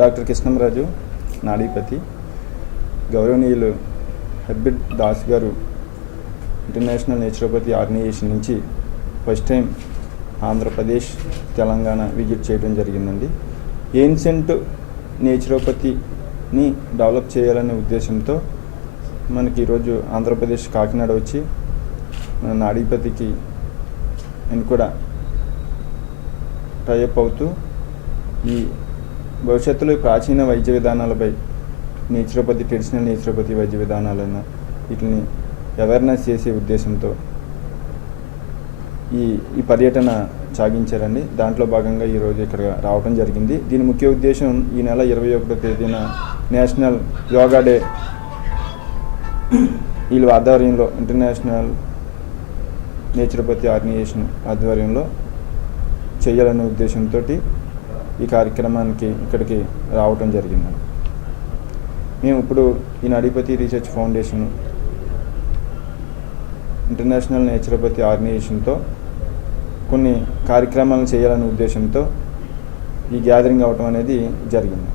Doctor Krishnamraju నాడీపతి, గౌరవనీయులు హర్బిట్ దాస్ గారు international naturopathy organisation నుంచి first time Andhra Pradesh, Telangana visit చేయడం జరిగిందండి. ఏన్షెంట్ నేచురోపతిని డెవలప్ చేయాలనే ఉద్దేశంతో మనకి ఈరోజు ఆంధ్రప్రదేశ్ కాకినాడ వచ్చి మన నాడీపతికి నేను కూడా టైఅప్ అవుతూ ఈ భవిష్యత్తులో ప్రాచీన వైద్య విధానాలపై నేచురోపతి, ట్రెడిషనల్ నేచురోపతి వైద్య విధానాలను వీటిని అవేర్నెస్ చేసే ఉద్దేశంతో ఈ పర్యటన సాగించారండి. దాంట్లో భాగంగా ఈరోజు ఇక్కడ రావడం జరిగింది. దీని ముఖ్య ఉద్దేశం ఈ నెల 21వ తేదీన నేషనల్ యోగా డే వీళ్ళ ఆధ్వర్యంలో ఇంటర్నేషనల్ నేచురోపతి ఆర్గనైజేషన్ ఆధ్వర్యంలో చేయాలనే ఉద్దేశంతో ఈ కార్యక్రమానికి ఇక్కడికి రావటం జరిగింది. మేము ఇప్పుడు ఈ నాడీపతి రీసెర్చ్ ఫౌండేషన్ ఇంటర్నేషనల్ నేచురోపతి ఆర్గనైజేషన్తో కొన్ని కార్యక్రమాలను చేయాలనే ఉద్దేశంతో ఈ గ్యాదరింగ్ అవ్వటం అనేది జరిగింది.